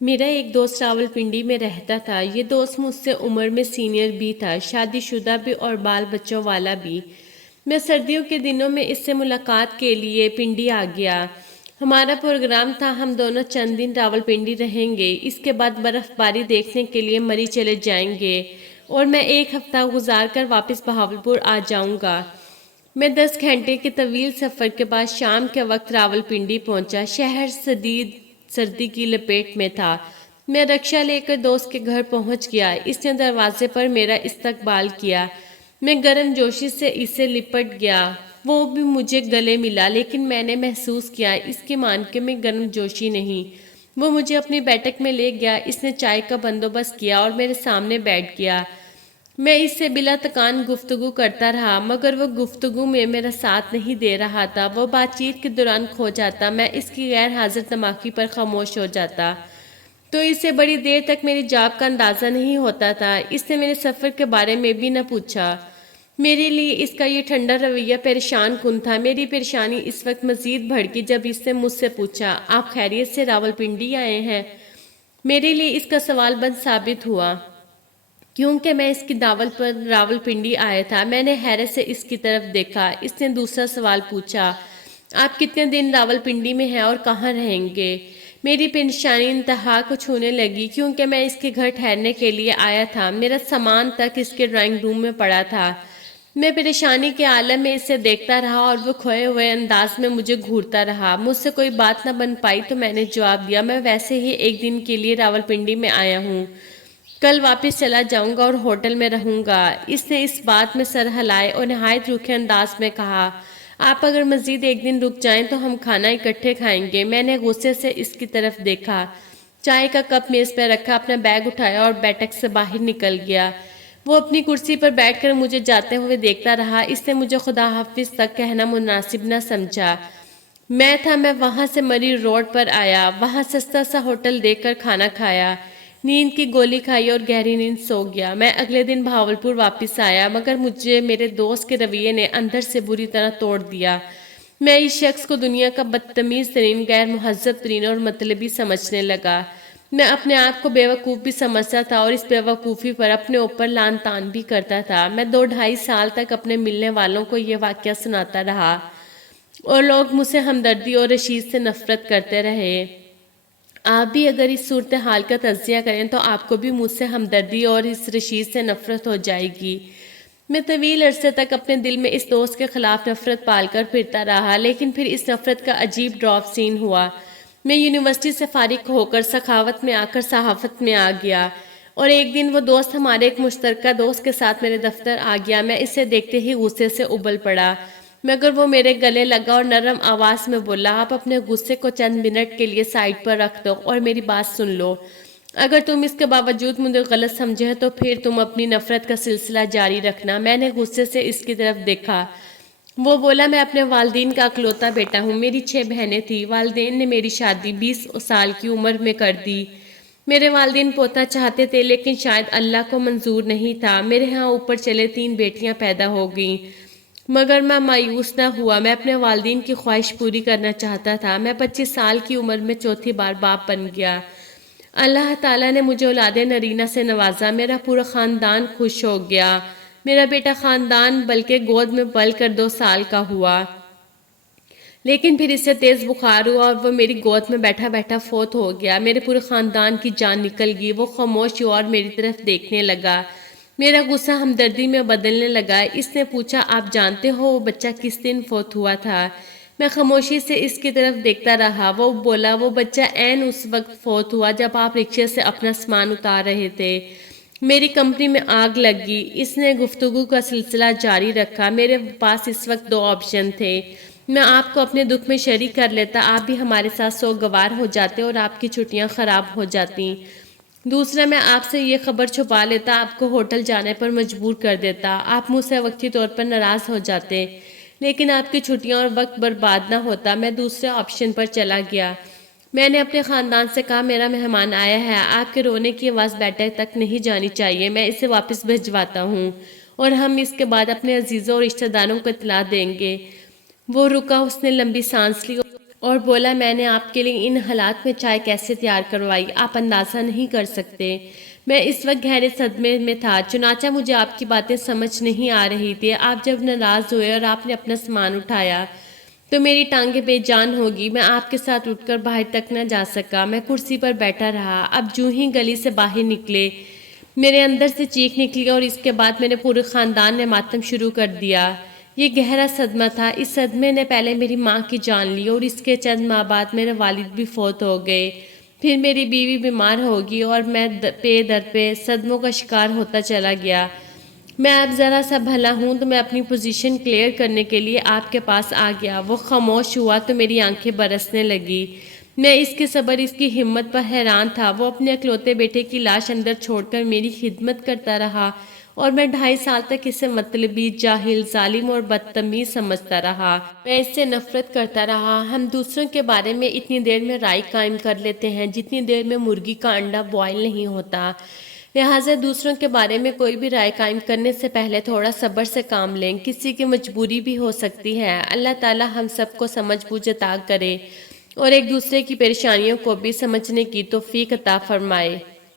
میرا ایک دوست راولپنڈی میں رہتا تھا۔ یہ دوست مجھ سے عمر میں سینئر بھی تھا، شادی شدہ بھی اور بال بچوں والا بھی۔ میں سردیوں کے دنوں میں اس سے ملاقات کے لیے پنڈی آ گیا۔ ہمارا پروگرام تھا ہم دونوں چند دن راولپنڈی رہیں گے، اس کے بعد برف باری دیکھنے کے لیے مری چلے جائیں گے اور میں ایک ہفتہ گزار کر واپس بہاولپور آ جاؤں گا۔ میں 10 گھنٹے کے طویل سفر کے بعد شام کے وقت راولپنڈی پہنچا۔ شہر شدید سردی کی لپیٹ میں تھا۔ میں رکشہ لے کر دوست کے گھر پہنچ گیا۔ اس نے دروازے پر میرا استقبال کیا۔ میں گرم جوشی سے اسے لپٹ گیا۔ وہ بھی مجھے گلے ملا، لیکن میں نے محسوس کیا اس کے معنقے میں گرم جوشی نہیں۔ وہ مجھے اپنی بیٹھک میں لے گیا۔ اس نے چائے کا بندوبست کیا اور میرے سامنے بیٹھ گیا۔ میں اس سے بلا تکان گفتگو کرتا رہا، مگر وہ گفتگو میں میرا ساتھ نہیں دے رہا تھا۔ وہ بات چیت کے دوران کھو جاتا، میں اس کی غیر حاضر دماغی پر خاموش ہو جاتا۔ تو اس سے بڑی دیر تک میری جاب کا اندازہ نہیں ہوتا تھا۔ اس نے میرے سفر کے بارے میں بھی نہ پوچھا۔ میرے لیے اس کا یہ ٹھنڈا رویہ پریشان کن تھا۔ میری پریشانی اس وقت مزید بڑھ گئی جب اس نے مجھ سے پوچھا، آپ خیریت سے راولپنڈی آئے ہیں؟ میرے لیے اس کا سوال بند ثابت ہوا، کیونکہ میں اس کی دعوت پر راولپنڈی آیا تھا۔ میں نے حیرت سے اس کی طرف دیکھا۔ اس نے دوسرا سوال پوچھا، آپ کتنے دن راولپنڈی میں ہیں اور کہاں رہیں گے؟ میری پریشانی انتہا کو چھونے لگی، کیونکہ میں اس کے گھر ٹھہرنے کے لیے آیا تھا۔ میرا سامان تک اس کے ڈرائنگ روم میں پڑا تھا۔ میں پریشانی کے عالم میں اسے دیکھتا رہا اور وہ کھوئے ہوئے انداز میں مجھے گھورتا رہا۔ مجھ سے کوئی بات نہ بن پائی تو میں نے جواب دیا، میں ویسے ہی ایک دن کے لیے راولپنڈی میں آیا ہوں، کل واپس چلا جاؤں گا اور ہوٹل میں رہوں گا۔ اس نے اس بات میں سر ہلائے اور نہایت روکھے انداز میں کہا، آپ اگر مزید ایک دن رک جائیں تو ہم کھانا اکٹھے کھائیں گے۔ میں نے غصے سے اس کی طرف دیکھا، چائے کا کپ میز پہ رکھا، اپنا بیگ اٹھایا اور بیٹھک سے باہر نکل گیا۔ وہ اپنی کرسی پر بیٹھ کر مجھے جاتے ہوئے دیکھتا رہا۔ اس نے مجھے خدا حافظ تک کہنا مناسب نہ سمجھا۔ میں وہاں سے مری روڈ پر آیا، وہاں سستا سا ہوٹل دیکھ کر کھانا کھایا، نیند کی گولی کھائی اور گہری نیند سو گیا۔ میں اگلے دن بہاولپور واپس آیا، مگر مجھے میرے دوست کے رویے نے اندر سے بری طرح توڑ دیا۔ میں اس شخص کو دنیا کا بدتمیز ترین، غیر مہذب ترین اور مطلبی سمجھنے لگا۔ میں اپنے آپ کو بیوقوف بھی سمجھتا تھا اور اس بیوقوفی پر اپنے اوپر لعن طعن بھی کرتا تھا۔ میں 2-2.5 سال تک اپنے ملنے والوں کو یہ واقعہ سناتا رہا اور لوگ مجھ سے ہمدردی اور رشید سے نفرت کرتے رہے۔ آپ بھی اگر اس صورتحال کا تجزیہ کریں تو آپ کو بھی مجھ سے ہمدردی اور اس رشید سے نفرت ہو جائے گی۔ میں طویل عرصے تک اپنے دل میں اس دوست کے خلاف نفرت پال کر پھرتا رہا، لیکن پھر اس نفرت کا عجیب ڈراپ سین ہوا۔ میں یونیورسٹی سے فارغ ہو کر سخاوت میں آ کر صحافت میں آ گیا، اور ایک دن وہ دوست ہمارے ایک مشترکہ دوست کے ساتھ میرے دفتر آ گیا۔ میں اسے دیکھتے ہی غصے سے ابل پڑا، مگر وہ میرے گلے لگا اور نرم آواز میں بولا، آپ اپنے غصے کو چند منٹ کے لیے سائڈ پر رکھ دو اور میری بات سن لو۔ اگر تم اس کے باوجود مجھے غلط سمجھے تو پھر تم اپنی نفرت کا سلسلہ جاری رکھنا۔ میں نے غصے سے اس کی طرف دیکھا۔ وہ بولا، میں اپنے والدین کا اکلوتا بیٹا ہوں، میری 6 بہنیں تھیں۔ والدین نے میری شادی 20 سال کی عمر میں کر دی۔ میرے والدین پوتا چاہتے تھے، لیکن شاید اللہ کو منظور نہیں تھا۔ میرے ہاں اوپر چلے 3 بیٹیاں پیدا ہو گئیں، مگر میں مایوس نہ ہوا۔ میں اپنے والدین کی خواہش پوری کرنا چاہتا تھا۔ میں 25 سال کی عمر میں چوتھی بار باپ بن گیا۔ اللہ تعالیٰ نے مجھے اولاد نرینہ سے نوازا، میرا پورا خاندان خوش ہو گیا۔ میرا بیٹا خاندان بلکہ گود میں پل کر 2 سال کا ہوا، لیکن پھر اسے تیز بخار ہوا اور وہ میری گود میں بیٹھا بیٹھا فوت ہو گیا۔ میرے پورے خاندان کی جان نکل گئی۔ وہ خاموش ہوا اور میری طرف دیکھنے لگا۔ میرا غصہ ہمدردی میں بدلنے لگا۔ اس نے پوچھا، آپ جانتے ہو وہ بچہ کس دن فوت ہوا تھا؟ میں خاموشی سے اس کی طرف دیکھتا رہا۔ وہ بولا، وہ بچہ عین اس وقت فوت ہوا جب آپ رکشے سے اپنا سامان اتار رہے تھے۔ میری کمپنی میں آگ لگ گئی۔ اس نے گفتگو کا سلسلہ جاری رکھا، میرے پاس اس وقت 2 آپشن تھے۔ میں آپ کو اپنے دکھ میں شریک کر لیتا، آپ بھی ہمارے ساتھ سوگوار ہو جاتے اور آپ کی چھٹیاں خراب ہو جاتی۔ دوسرا، میں آپ سے یہ خبر چھپا لیتا، آپ کو ہوٹل جانے پر مجبور کر دیتا، آپ مجھ سے وقتی طور پر ناراض ہو جاتے، لیکن آپ کی چھٹیاں اور وقت برباد نہ ہوتا۔ میں دوسرے آپشن پر چلا گیا۔ میں نے اپنے خاندان سے کہا، میرا مہمان آیا ہے، آپ کے رونے کی آواز بیٹھک تک نہیں جانی چاہیے، میں اسے واپس بھجواتا ہوں اور ہم اس کے بعد اپنے عزیزوں اور رشتہ داروں کو اطلاع دیں گے۔ وہ رکا، اس نے لمبی سانس لی اور بولا میں نے آپ کے لیے ان حالات میں چائے کیسے تیار کروائی، آپ اندازہ نہیں کر سکتے۔ میں اس وقت گہرے صدمے میں تھا، چنانچہ مجھے آپ کی باتیں سمجھ نہیں آ رہی تھی۔ آپ جب ناراض ہوئے اور آپ نے اپنا سامان اٹھایا تو میری ٹانگیں بے جان ہوگی، میں آپ کے ساتھ اٹھ کر باہر تک نہ جا سکا، میں کرسی پر بیٹھا رہا۔ اب جو ہی گلی سے باہر نکلے میرے اندر سے چیخ نکلی اور اس کے بعد میرے پورے خاندان نے ماتم شروع کر دیا۔ یہ گہرا صدمہ تھا۔ اس صدمے نے پہلے میری ماں کی جان لی اور اس کے چند ماہ بعد میرے والد بھی فوت ہو گئے، پھر میری بیوی بیمار ہوگی اور میں پے در پہ صدموں کا شکار ہوتا چلا گیا۔ میں اب ذرا سا بھلا ہوں تو میں اپنی پوزیشن کلیئر کرنے کے لیے آپ کے پاس آ گیا۔ وہ خاموش ہوا تو میری آنکھیں برسنے لگی۔ میں اس کے صبر، اس کی ہمت پر حیران تھا۔ وہ اپنے اکلوتے بیٹے کی لاش اندر چھوڑ کر میری خدمت کرتا رہا اور میں 2.5 سال تک اسے مطلبی، جاہل، ظالم اور بدتمیز سمجھتا رہا۔ میں اس سے نفرت کرتا رہا۔ ہم دوسروں کے بارے میں اتنی دیر میں رائے قائم کر لیتے ہیں جتنی دیر میں مرغی کا انڈا بوائل نہیں ہوتا۔ لہٰذا دوسروں کے بارے میں کوئی بھی رائے قائم کرنے سے پہلے تھوڑا صبر سے کام لیں، کسی کی مجبوری بھی ہو سکتی ہے۔ اللہ تعالیٰ ہم سب کو سمجھ بوجھ عطا کرے اور ایک دوسرے کی پریشانیوں کو بھی سمجھنے کی توفیق عطا فرمائے۔